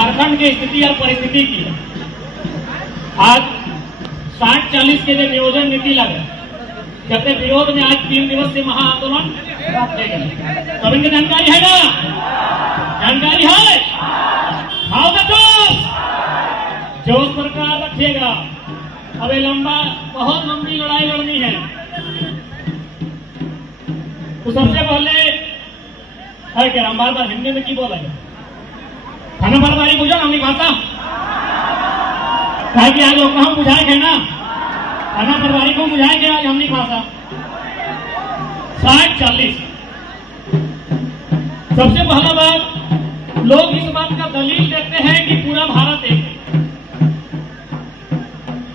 झारखंड की स्थिति और परिस्थिति की है। आज 60-40 के जो नियोजन नीति लगे, जब विरोध में आज 3 दिवसीय महाआंदोलन रखे गए। तो इनकी जानकारी है ना? जानकारी है? हाँ जोश सरकार रखिएगा। अब बहुत लंबी लड़ाई लड़नी है। तो सबसे पहले है कि हम बार बार हिंदी में की बोला है, खाना बार बार बुझा ना अपनी भाषा कहे कि आज लोग हम बुझाए थे ना, खाना परवारी को बुझाए थे आज हमनी भाषा 60-40। सबसे पहला बात, लोग इस बात का दलील देते हैं कि पूरा भारत एक है।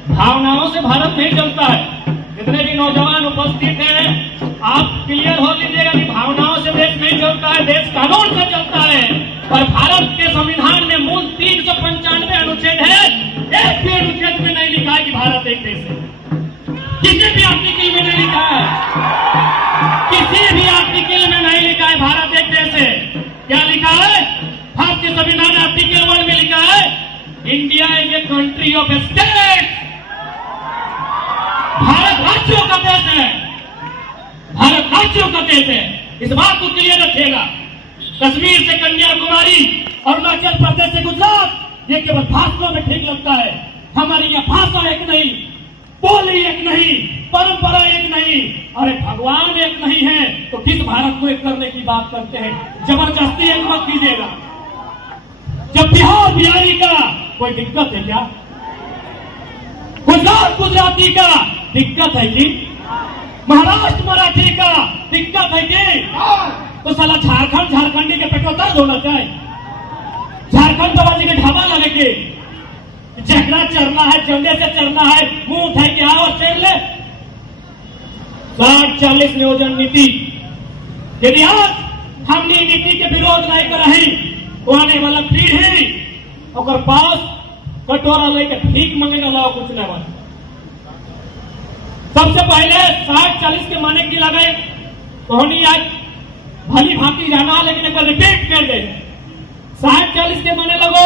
भावनाओं से भारत नहीं चलता है। जितने भी नौजवान उपस्थित हैं, आप क्लियर हो लीजिएगा कि भावनाओं से देश नहीं चलता है, देश कानून से चलता है। और भारत के संविधान में मूल 395 अनुच्छेद है, एक भी अनुच्छेद में नहीं लिखा है कि भारत एक देश है। किसी भी आर्टिकल में नहीं लिखा है, किसी भी आर्टिकल में नहीं लिखा है भारत एक देश है। क्या लिखा है? भारतीय संविधान आर्टिकल 1 में लिखा है, India is a country of state. Bharat राज्यों का देश है, भारत राज्यों का देश है। इस बात को क्लियर रखिएगा। कश्मीर से कन्याकुमारी, अरुणाचल प्रदेश से गुजरात, ये केवल भाषणों में ठीक लगता है। हमारी यह भाषा एक नहीं, बोली एक नहीं, परंपरा एक नहीं, अरे भगवान एक नहीं है तो किस भारत को एक करने की बात करते हैं? जबरदस्ती एक मत कीजिएगा। जब बिहार बिहारी का कोई दिक्कत है क्या? गुजरात गुजराती का दिक्कत है कि? महाराष्ट्र मराठी का दिक्कत है कि? तो साला झारखंड झारखंडी के पेटो दर्द होना चाहिए। झारखंड बाबाजी के ढाबा लगे के झगड़ा चढ़ना है, झंडे से चढ़ना है, मुंह उठाए के आओ और चढ़ ले। 60-40 नियोजन नीति, यदि आज हमने नीति के विरोध नहीं कर रही तो आने वाला पीढ़ी और पास कटोरा लेके भीख मांगेगा, लाओ कुछ नहीं बना। सबसे पहले 60-40 के माने की लगे तो हमने आज भली भांति जाना, लेकिन एक बार रिपीट कर दे। 60-40 के माने लगो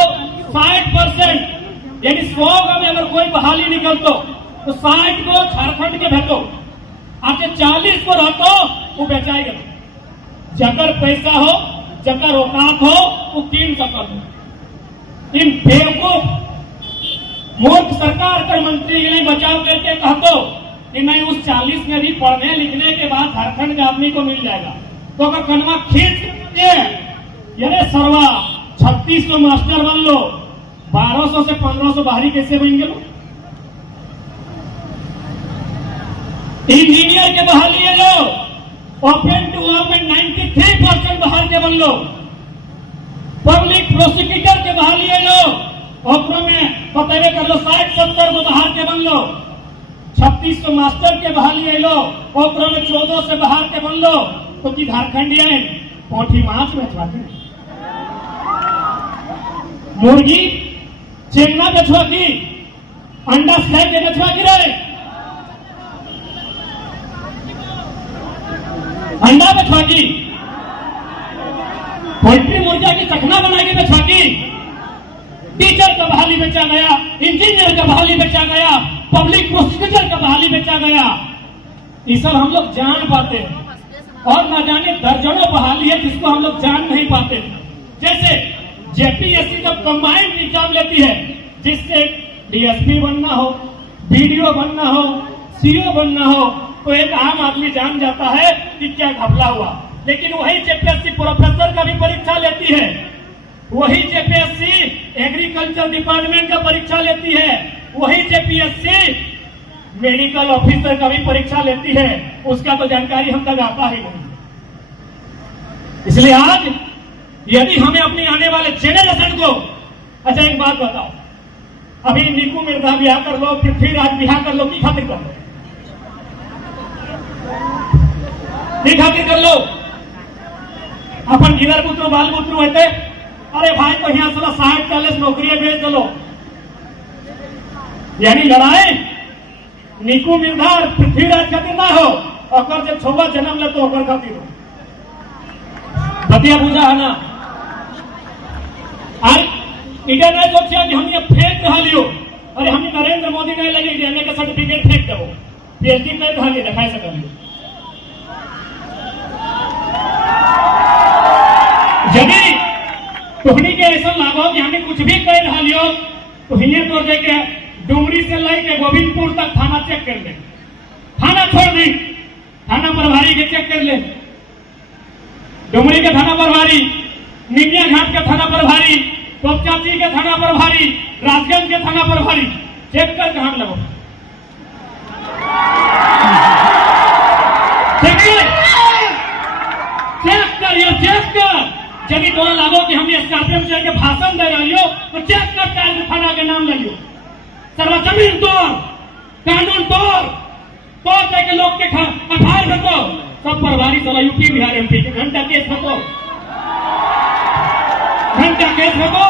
60%, यानी 100 में अगर कोई बहाली निकल तो 60 को झारखंड के भेटो, आपके 40 को रहतो वो बेचाएगा। जकर पैसा हो, जकर औकात हो, वो कीन सकल। इन बेवकूफ मूर्ख सरकार कर मंत्री के लिए बचाव करके कहतो कि नहीं उस 40 में भी पढ़ने लिखने के बाद झारखंड के आदमी को मिल जाएगा। तो अगर कनवा खींच के ये सरवा 3600 मास्टर बन लो, 1200 से 1500 बाहरी कैसे बन गए? इंजीनियर के बहाली है लो, ओपन टू गवर्नमेंट 93% बाहर के बन लो। पब्लिक प्रोसिक्यूटर के बहाली है लो, ओपरो में पतेरे कर लो 60-70 को बाहर के बन लो। 3600 मास्टर के बहाली है लो, ओपरो में 14 से बाहर के बन लो। तो कि झारखंडिया पोठी मांस बेचवा की, मुर्गी चेंगना बेचवा की, अंडा स्लैब के बेचवा की रहे, अंडा बेचवा की, पोल्ट्री मुर्गा की चखना बना के बेचवा की। टीचर का बहाली बेचा गया, इंजीनियर का बहाली बेचा गया, पब्लिक प्रोसिक्यूटर का बहाली बेचा गया। ये सब हम लोग जान पाते हैं और ना जाने दर्जनों बहाली है जिसको हम लोग जान नहीं पाते। जैसे जेपीएससी जब कंबाइंड एग्जाम लेती है, जिससे डीएसपी बनना हो, बीडीओ बनना हो, सीओ बनना हो, तो एक आम आदमी जान जाता है कि क्या घपला हुआ। लेकिन वही जेपीएससी प्रोफेसर का भी परीक्षा लेती है, वही जेपीएससी एग्रीकल्चर डिपार्टमेंट का परीक्षा लेती है, वही जेपीएससी मेडिकल ऑफिसर का भी परीक्षा लेती है। उसका तो जानकारी हम तक आता ही नहीं। इसलिए आज यदि हमें अपनी आने वाले जेनरेशन को, अच्छा एक बात बताओ, अभी नीकू मिर्जा ब्याह कर लो, पृथ्वीराज ब्याह कर लो, की खातिर कर लो, की खातिर कर लो? अपन गिरर पुत्र बाल पुत्र होते, अरे भाई तो यहाँ से 60-40 नौकरियां बेच दो। यानी लड़ाई नीकू मिर्जा और पृथ्वीराज खातिर ना हो, और जब छुआ जन्म ले तो ओकर खातिर हो। बतिया बुझा है ना? आज इधर नहीं सोचा कि हम ये फेंक रहा लियो, अरे हम नरेंद्र मोदी नहीं लगे देने का सर्टिफिकेट फेंक दो, पीएचडी में रहा लियो दिखाई सका लियो। यदि तोहनी के ऐसा लागो कि हमें कुछ भी कह रहा लियो तो हिने तो देखे डुमरी से लेके गोविंदपुर तक थाना चेक कर ले, थाना छोड़ दी, थाना प्रभारी के चेक कर ले, डुमरी के थाना प्रभारी, निमिया घाट के थाना प्रभारी, तोपचाची के थाना प्रभारी, राजगंज के थाना प्रभारी, चेक कर कहां लगो, चेक कर या चेक कर। यदि तोरा लागो कि हम स्कॉर्पियन चल के भाषण दे रही हो तो चेक कर चाहे थाना के नाम लियो, सर्व जमीन तोड़, कानून तोड़ के लोग के अखाड़ रखो, सब प्रभारी चला यूपी बिहार एमपी के घंटा केस रखो, घंटा केस रखो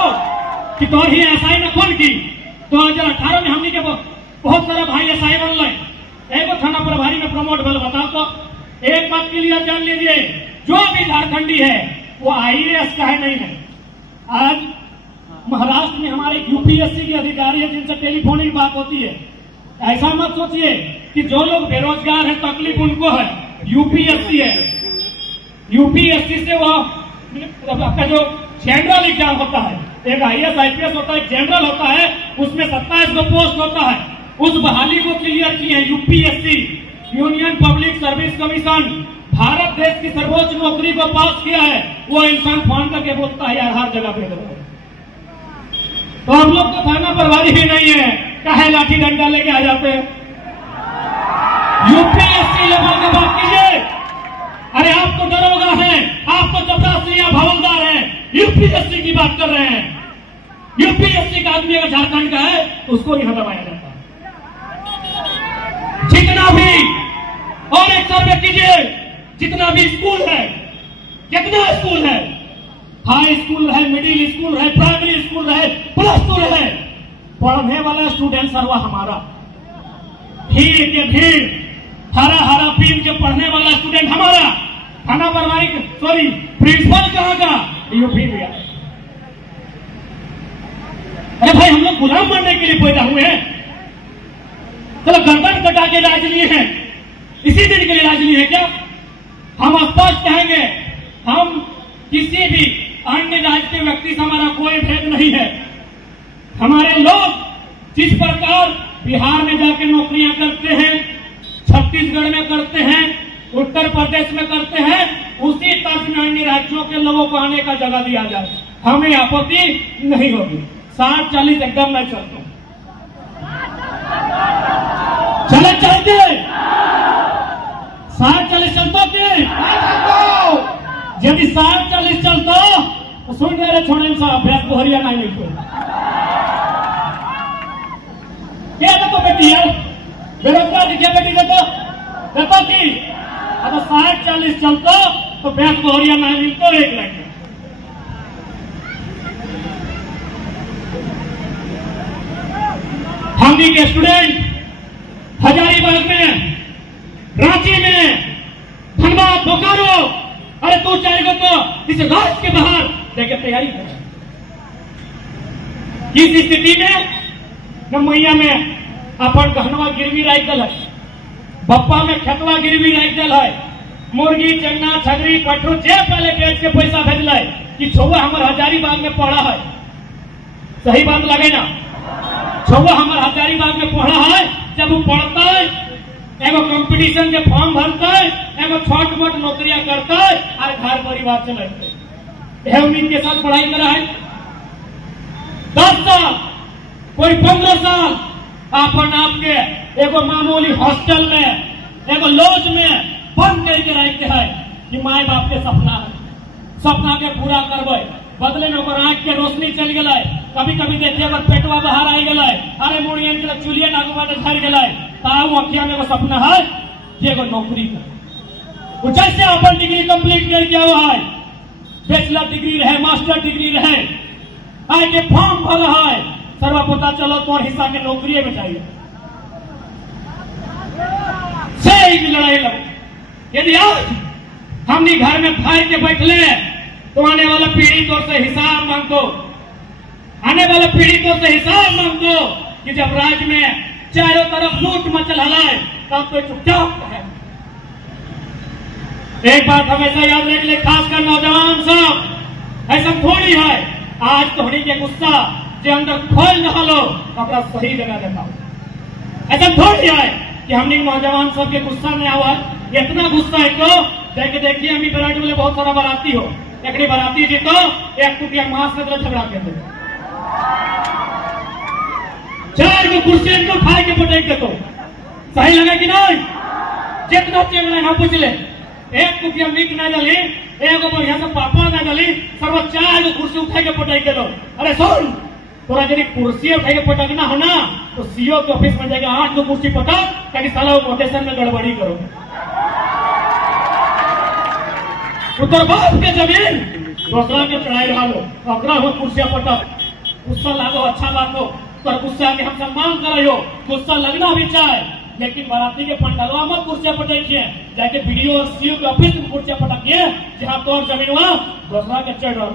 कि तो ही एसआई ने कौन की। 2018 में हमने के बहुत सारा भाई एसआई बन गए, एक थाना प्रभारी में प्रमोट बल बताओ तो एक बात क्लियर जान लीजिए, जो भी झारखंडी है वो आईएएस का है नहीं है। आज महाराष्ट्र में हमारे यूपीएससी के अधिकारी है जिनसे टेलीफोनिक बात होती है, ऐसा मत सोचिए कि जो लोग बेरोजगार हैं तकलीफ उनको है, यूपीएससी है, यूपीएससी से वो आपका जो जनरल एग्जाम होता है, एक आईएएस आईपीएस होता है, एक जनरल होता है, उसमें 27 को पोस्ट होता है, उस बहाली को क्लियर किए हैं UPSC, union public service commission, Bharat देश की सर्वोच्च नौकरी को पास किया है। वो इंसान फोन करके बोलता है यार हर जगह पे तो हम लोग तो थाना प्रभारी ही नहीं है, काहे लाठी डंडा लेके आ जाते हैं। यूपीएससी लेवल की बात कीजिए, अरे आप तो दरोगा हैं, आप तो चपरासी या हवलदार हैं, यूपीएससी की बात कर रहे हैं। यूपीएससी का आदमी अगर झारखंड का है तो उसको यहां दबाया जाता है। जितना भी और एक सर्वे कीजिए, जितना भी स्कूल है, कितना स्कूल है, हाई स्कूल है, मिडिल स्कूल है, प्राइमरी स्कूल है, प्लस टू है, पढ़ने वाला स्टूडेंट सर्वा हमारा, भीड़ के भीड़, हरा पीन के पढ़ने वाला स्टूडेंट हमारा, थाना प्रभारी सॉरी प्रिंसिपल कहाँ का, यूपी में। अरे भाई हम लोग गुलाम बनने के लिए पैदा हुए हैं, चलो गर्दन कटा के राज लिए हैं, इसी दिन के लिए राज लिए हैं क्या? हम स्पष्ट कहेंगे, हम किसी भी अन्य राज्य के व्यक्ति से हमारा कोई भेद नहीं है। हमारे लोग जिस प्रकार बिहार में जाके नौकरियां करते हैं, छत्तीसगढ़ में करते हैं, उत्तर प्रदेश में करते हैं, उसी तर्ज में अन्य राज्यों के लोगों को आने का जगह दिया जाए, हमें आपत्ति नहीं होगी। 60-40 एकदम मैं चलता हूं, चले चलते 60-40 चलता के यदि 60-40 चलता तो सुन रहे छोड़े सा अभ्यास को हरियाणा नहीं को क्या देखो बेटी यार, बेरोजगार क्या बेटी देखो की अगर 60-40 चलता तो भैंस को हरियाणा नहीं मिलता एक लाइन में। हिंदी के स्टूडेंट हजारीबाग में, रांची में, धनबाद, बोकारो, अरे तू चाहेगा तो इस राज्य के बाहर देखे तैयारी कर। किस स्थिति में न मैया में अपन गहनवा गिरवी राख दल है, बप्पा में खेतवा गिरवी राख दल है, मुर्गी चन्ना छगरी पठरू जे पहले बेच के पैसा भेजल है कि छुआ हमारे हजारीबाग में पढ़ा है, सही बात लगे ना, छुआ हमारे हजारीबाग में पढ़ा है, जब वो पढ़ता है एगो कंपटीशन के फॉर्म भरता है, एगो छोट मोट नौकरियां करता है और घर परिवार चलाता है। यह उम्मीद के साथ पढ़ाई करा है, 10 साल कोई 15 साल अपन आपके एगो मामूली हॉस्टल में, एगो लॉज में बंद करके रखते हैं कि माए बाप के सपना है, सपना के पूरा करबे, बदले में ओकर आंख के रोशनी चल गए, कभी कभी देखिए अगर पेटवा बाहर आई गए, अरे मुड़ियन के चुलिए नागू बाटे झड़ गए, ताऊ अखिया में एगो सपना है कि एगो नौकरी कर। वो जैसे अपन डिग्री कंप्लीट कर किया हुआ है, बैचलर डिग्री रहे, मास्टर डिग्री रहे, आए के फॉर्म भर रहा है, सर्वा पता चलो तो हिस्सा के नौकरी में चाहिए से ही लड़ाई लड़ो। यदि आज हमने घर में फायर के बैठले तो आने वाला पीढ़ी तो से हिसाब मांगो, आने वाला पीड़ितों से हिसाब मांगो कि जब राज्य में चारों तरफ लूट मचल हलाए तब तो चुपचाप है। एक बात हमेशा याद रख ले, खासकर नौजवान सब, ऐसा थोड़ी है आज तोहरी के गुस्सा जो अंदर खोल न लो अपना सही जगह दिखाओ। ऐसा थोड़ी है कि हमने नौजवान सब के गुस्सा में आवा, इतना गुस्सा है तो देख देखिए हमी बरात वाले बहुत सारा बराती हो, एक बराती जी तो एक कुटिया मांस में झगड़ा के दो, चार को कुर्सी इनको खाए के पटेक के तो सही लगे कि नहीं? जितना चेंगना यहाँ पूछ ले, एक कुटिया मीट ना डाली, एक बढ़िया से पापा ना डाली, सर्व चार को कुर्सी उठा के पटेक के दो। अरे सुन, तोरा यदि कुर्सी उठा के पटकना हो ना तो सीओ के ऑफिस में जाकर 8 को कुर्सी पटक, ताकि साला वो मोटेशन में गड़बड़ी करो। उत्तर बाप के जमीन दूसरा के चढ़ाई रहा लो, अगला हो कुर्सियां पटक, गुस्सा लागो अच्छा बात हो, पर गुस्सा के हम सम्मान करो, गुस्सा लगना भी चाहे, लेकिन बाराती के पंडालवा में कुर्सियां पटकिए, जाके वीडियो और सीओ के ऑफिस में कुर्सियां पटकिए, जहां तो जमीन वहां दूसरा के चढ़ रहा।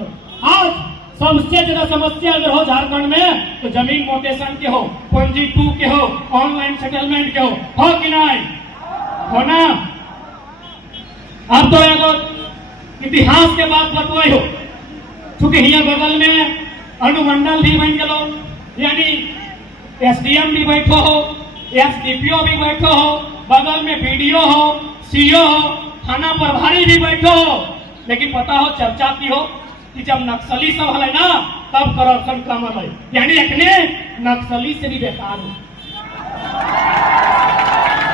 आज सबसे ज्यादा समस्या अगर हो झारखंड में तो जमीन मोटेशन के हो, पंजी 2 के हो, ऑनलाइन सेटलमेंट के हो कि नहीं? हो ना? अब तो एगो इतिहास के बात बतवाई हो, क्योंकि यहाँ बगल में अनुमंडल भी बन गलो, यानी एसडीएम भी बैठो हो, एसडीपीओ भी बैठो हो, बगल में बीडीओ हो, सीओ हो, थाना प्रभारी भी बैठो हो, लेकिन पता हो चर्चा की हो कि जब नक्सली सब है ना तब करप्शन कम है, यानी अखने नक्सली से भी बेकार हो।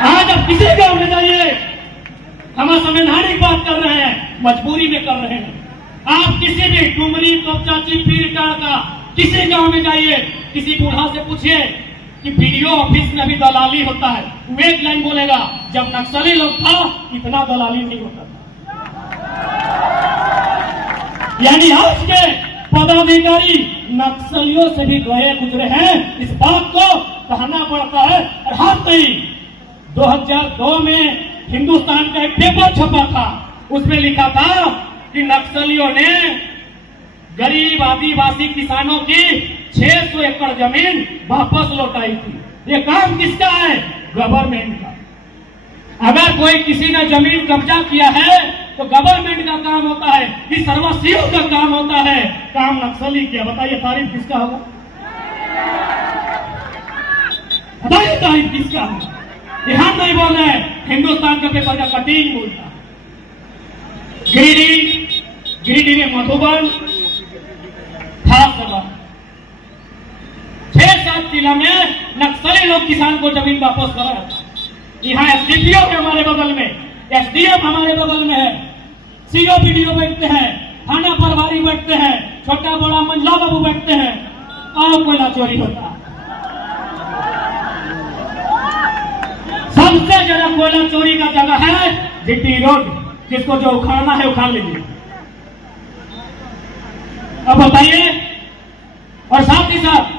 आज अब किसी गांव में जाइए, हम संवैधानिक बात कर रहे हैं, मजबूरी में कर रहे हैं। आप किसी भी डुमरी चाची पीर का किसी गांव में जाइए, किसी बूढ़ा से पूछिए कि वीडियो ऑफिस में भी दलाली होता है, वो एक लाइन बोलेगा, जब नक्सली लोग था इतना दलाली नहीं होता था। यानी आज के पदाधिकारी नक्सलियों से भी गए गुजरे हैं, इस बात को कहना पड़ता है। और हाथ नहीं, 2002 में हिंदुस्तान का एक पेपर छपा था, उसमें लिखा था कि नक्सलियों ने गरीब आदिवासी किसानों की 600 एकड़ जमीन वापस लौटाई थी। ये काम किसका है? गवर्नमेंट का। अगर कोई किसी ने जमीन कब्जा किया है तो गवर्नमेंट का काम होता है, कि सर्वस्व का काम होता है, काम नक्सली किया। बताइए तारीफ किसका होगा? बताइए तारीफ किसका होगा? ध्यान नहीं बोल रहे, हिंदुस्तान का पेपर का कटिंग बोलता। गिरिडीह में मधुबन खास सभा 6-7 जिला में नक्सली लोग किसान को जमीन वापस कर रहा था। यहाँ एसडीपीओ है हमारे बगल में, एसडीएम हमारे बगल में है, सीओ बीडीओ बैठते हैं, थाना प्रभारी बैठते हैं, छोटा बड़ा मंडला बाबू बैठते हैं, और कोयला चोरी होता है। सबसे ज्यादा कोयला चोरी का जगह है जीटी रोड, जिसको जो उखाड़ना है उखाड़ लीजिए। अब बताइए, और साथ ही साथ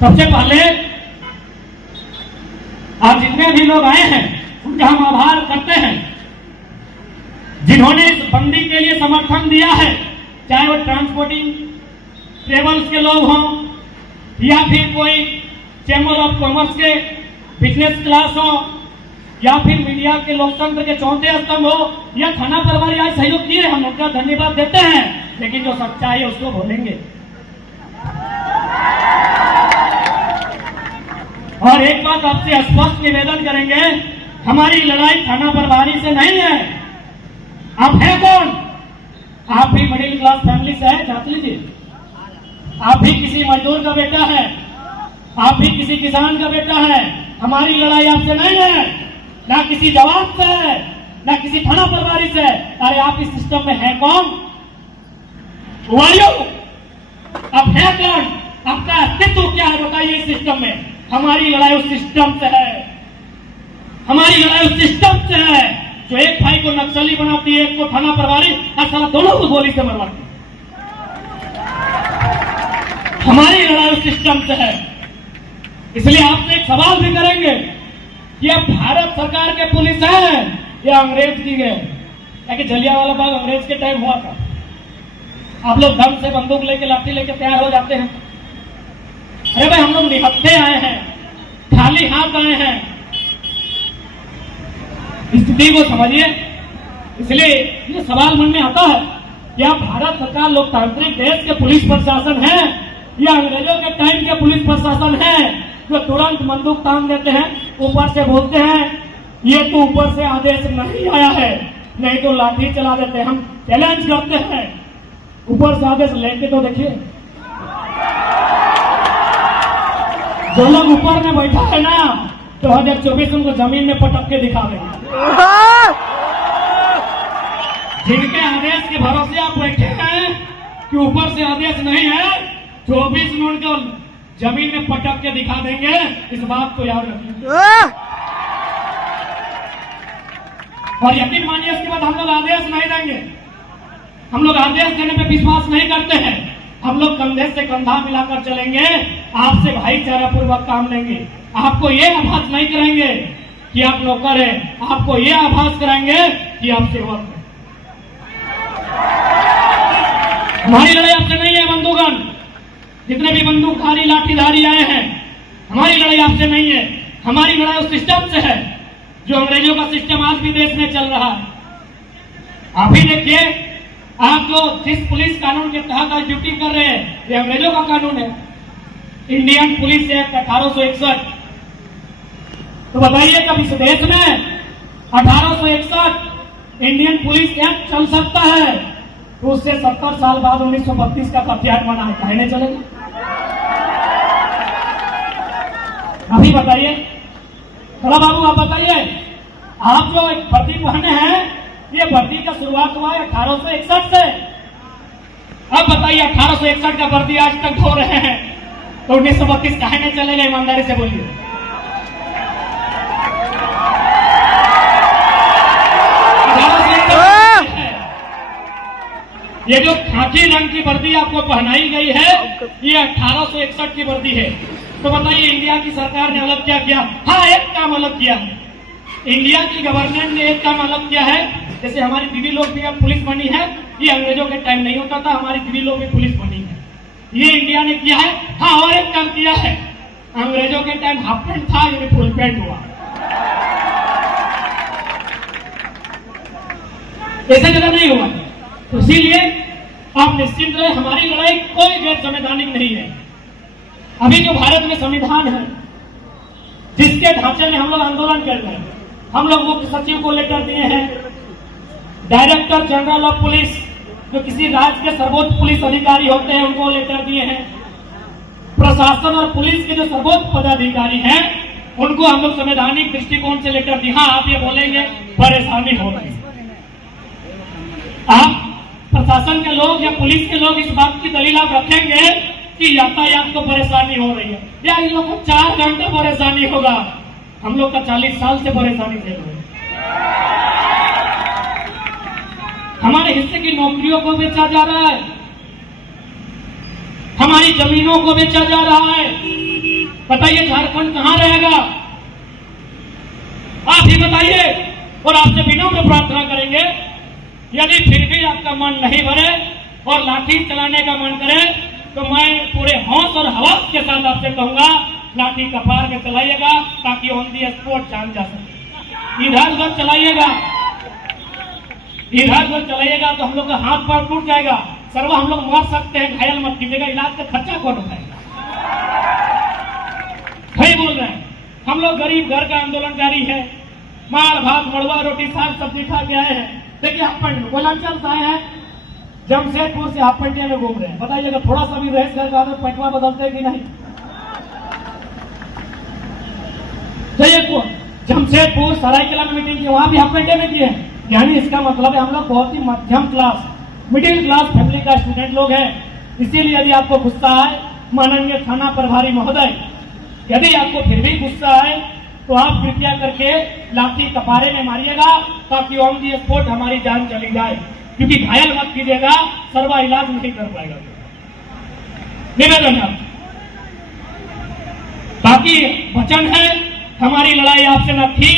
सबसे पहले आप जितने भी लोग आए हैं उनका हम आभार करते हैं, जिन्होंने इस बंदी के लिए समर्थन दिया है, चाहे वो ट्रांसपोर्टिंग ट्रेवल्स के लोग हों या फिर कोई चैम्बर ऑफ कॉमर्स के बिजनेस क्लास हो, या फिर मीडिया के लोकतंत्र के चौथे स्तंभ हो, या थाना प्रभारी आज सहयोग किए, हम उनका धन्यवाद देते हैं। लेकिन जो सच्चाई है उसको बोलेंगे। और एक बात आपसे स्पष्ट निवेदन करेंगे, हमारी लड़ाई थाना प्रभारी से नहीं है। आप हैं कौन? आप भी मिडिल क्लास फैमिली से है, जांच लीजिए। आप भी किसी मजदूर का बेटा है, आप भी किसी किसान का बेटा है। हमारी लड़ाई आपसे नहीं है, ना किसी जवाब से है, ना किसी थाना प्रभारी से। अरे आप इस सिस्टम में हैं कौन? आप हैं कौन? आपका अस्तित्व क्या है? बताइए इस सिस्टम में। हमारी लड़ाई उस सिस्टम से है, हमारी लड़ाई उस सिस्टम से है जो एक भाई को नक्सली बनाती है, एक को थाना प्रभारी, और साला दोनों को गोली से मरवाती है। हमारी लड़ाई उस सिस्टम से है। इसलिए आपसे एक सवाल भी करेंगे कि अब भारत सरकार के पुलिस है या अंग्रेज की गए? ताकि जलियांवाला बाग अंग्रेज के टाइम हुआ था। आप लोग दम से बंदूक लेके लाठी लेके तैयार हो जाते हैं। अरे भाई हम लोग निहत्थे आए हैं, खाली हाथ आए हैं, स्थिति को समझिए। इसलिए ये सवाल मन में आता है, क्या भारत सरकार लोकतांत्रिक देश के पुलिस प्रशासन है या अंग्रेजों के टाइम के पुलिस प्रशासन है जो तुरंत बंदूक तान देते हैं, ऊपर से बोलते हैं ये तो ऊपर से आदेश नहीं आया है, नहीं तो लाठी चला देते हैं। हम चैलेंज करते हैं, ऊपर से आदेश लेके तो देखिए। जो लोग ऊपर में बैठा है ना, 2024 उनको जमीन में पटक के दिखा देंगे। जिनके आदेश के भरोसे आप बैठे हैं कि ऊपर से आदेश नहीं है, 24 में उनको जमीन में पटक के दिखा देंगे। इस बात को याद रखिए और यकीन मानिए, इसके बाद हम लोग आदेश नहीं देंगे। हम लोग आदेश देने पे विश्वास नहीं करते हैं। हम लोग कंधे से कंधा मिलाकर चलेंगे, आपसे भाईचारा पूर्वक काम लेंगे। आपको ये आभास नहीं करेंगे कि आप नौकर हैं, आपको ये आभास कराएंगे कि आप सेवक हैं। हमारी लड़ाई आपसे नहीं है बंदूकन, जितने भी बंदूकधारी लाठीधारी आए हैं, हमारी लड़ाई आपसे नहीं है। हमारी लड़ाई उस सिस्टम से है जो अंग्रेजों का सिस्टम आज भी देश में चल रहा है। आप ही देखिए, आप जो जिस पुलिस कानून के तहत आज ड्यूटी कर रहे हैं, ये अंग्रेजों का कानून है, इंडियन पुलिस एक्ट 1861। तो बताइए कब इस देश में 1861 इंडियन पुलिस एक्ट चल सकता है, तो उससे 70 साल बाद 1932 का अध्याय बना है, काहे नहीं चलेगा? अभी बताइए, थोड़ा बाबू आप बताइए, आप जो एक वर्दी पहने हैं, ये वर्दी का शुरुआत हुआ है 1861 से। अब बताइए 1861 का वर्दी आज तक धो रहे हैं, तो 1932 काहे नहीं चलेगा? ईमानदारी से बोलिए। ये जो खाकी रंग की वर्दी आपको पहनाई गई है, ये 1861 की वर्दी है। तो बताइए इंडिया की सरकार ने अलग क्या किया? हाँ, एक काम अलग किया। इंडिया की गवर्नमेंट ने एक काम अलग किया है, जैसे हमारी दीदी लोग भी अब पुलिस बनी है, ये अंग्रेजों के टाइम नहीं होता था, हमारी दीदी लोग भी पुलिस बनी है, ये इंडिया ने किया है। हाँ, और एक काम किया है, अंग्रेजों के टाइम हाफ पैंट था, ये फुल पैंट हुआ। ऐसे जगह नहीं हुआ, तो इसीलिए आप निश्चिंत रहे, हमारी लड़ाई कोई गैर संवैधानिक नहीं है। अभी जो भारत में संविधान है, जिसके ढांचे में हम लोग आंदोलन कर रहे हैं, हम लोग मुख्य सचिव को लेटर दिए हैं, डायरेक्टर जनरल ऑफ पुलिस जो किसी राज्य के सर्वोच्च पुलिस अधिकारी होते हैं उनको लेटर दिए हैं, प्रशासन और पुलिस के जो सर्वोच्च पदाधिकारी हैं उनको हम लोग संवैधानिक दृष्टिकोण से लेटर दिए। हाँ, आप ये बोलेंगे परेशानी हो रही है, आप प्रशासन के लोग या पुलिस के लोग इस बात की दलील आप रखेंगे कि यातायात को परेशानी हो रही है, या इन लोगों को 4 घंटे परेशानी होगा, हम लोग का 40 साल से परेशानी झेल रहे हैं। हमारे हिस्से की नौकरियों को बेचा जा रहा है, हमारी जमीनों को बेचा जा रहा है। बताइए झारखंड कहां रहेगा? आप ही बताइए। और आपसे विनम्र प्रार्थना करेंगे, यदि फिर भी आपका मन नहीं भरे और लाठी चलाने का मन करे, तो मैं पूरे हौस और हवस के साथ आपसे कहूंगा, लाठी कपार में चलाइएगा ताकि ऑन दी स्पॉट जान जा सके। इधर उधर चलाइएगा, इधर उधर चलाइएगा तो हम लोग का हाथ पैर टूट जाएगा, सर्वा हम लोग मर सकते हैं, घायल मत कीजिएगा, इलाज का खर्चा कौन उठाएगा? सही बोल रहे हैं, हम लोग गरीब घर का आंदोलन जारी है, माल भात मड़ुआ रोटी साग सब्जी खा के आए हैं। देखिए हाफ पैंट कोयलांचल से आए हैं, जमशेदपुर से हाफ पैंटे में घूम रहे हैं। बताइएगा थोड़ा सा भी रईस घर का आदमी पैंटवा बदलते हैं कि नहीं? जमशेदपुर सरायकेला में मीटिंग की, वहां भी हाफ पैंटे में किए। यानी इसका मतलब है हम लोग बहुत ही मध्यम क्लास, मिडिल क्लास फैमिली का स्टूडेंट लोग हैं। इसीलिए यदि आपको गुस्सा आए, माननीय थाना प्रभारी महोदय, यदि आपको फिर भी गुस्सा आए तो आप कृपया करके लाठी कपारे में मारिएगा ताकि ऑन दी स्पॉट हमारी जान चली जाए, क्योंकि घायल मत कीजिएगा, सर्वा इलाज नहीं कर पाएगा। निवेदन है। बाकी वचन है, हमारी लड़ाई आपसे न थी,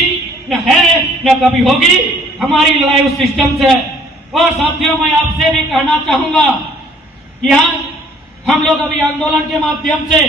न है, न कभी होगी। हमारी लड़ाई उस सिस्टम से है। और साथियों, मैं आपसे भी कहना चाहूंगा, कि आज हम लोग अभी आंदोलन के माध्यम से